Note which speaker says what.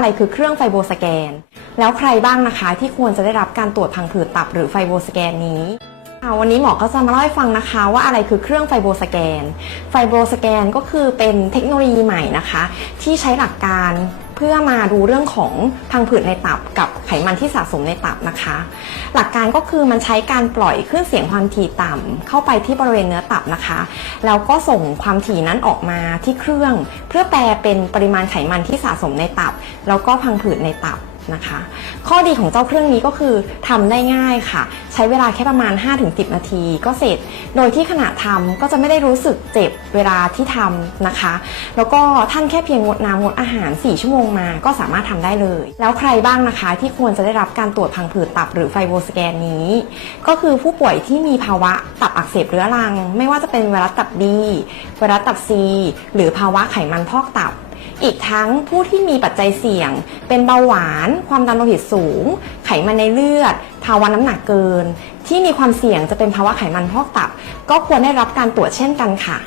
Speaker 1: อะไรคือเครื่องไฟโบสแกน แล้วใครบ้างนะคะที่ควรจะได้รับการตรวจพังผืดตับหรือไฟโบสแกนนี้ค่ะวันนี้หมอก็จะมาเล่าให้ฟังนะคะว่าอะไรคือเครื่องไฟโบสแกน ไฟโบสแกนก็คือเป็นเทคโนโลยีใหม่นะคะ ที่ใช้หลักการ พื่อมาดูเรื่องของพังผืดในตับกับไขมันที่สะสมในตับนะคะ หลักการก็คือมันใช้การปล่อยคลื่นเสียงความถี่ต่ำเข้าไปที่บริเวณเนื้อตับนะคะ แล้วก็ส่งความถี่นั้นออกมาที่เครื่อง เพื่อแปลเป็นปริมาณไขมันที่สะสมในตับ แล้วก็พังผืดในตับ นะคะ ข้อดีของเจ้าเครื่องนี้ก็คือทำได้ง่ายค่ะ ใช้เวลาแค่ประมาณ 5-10 นาทีก็เสร็จ โดยที่ขณะทำก็จะไม่ได้รู้สึกเจ็บเวลาที่ทำนะคะ แล้วก็ท่านแค่เพียงงดน้ำงดอาหาร 4 ชั่วโมงมาก็สามารถทำได้เลย แล้วใครบ้างนะคะ ที่ควรจะได้รับการตรวจพังผืดตับหรือไฟโบสแกนนี้ ก็คือผู้ป่วยที่มีภาวะตับอักเสบเรื้อรัง ไม่ว่าจะเป็นไวรัสตับบีไวรัสตับซีหรือภาวะไขมันพอกตับ อีกทั้งผู้ที่มีปัจจัยเสี่ยง เป็นเบาหวาน ความดันโลหิตสูง ไขมันในเลือด ภาวะน้ำหนักเกิน ที่มีความเสี่ยงจะเป็นภาวะไขมันพอกตับ ก็ควรได้รับการตรวจเช่นกันค่ะ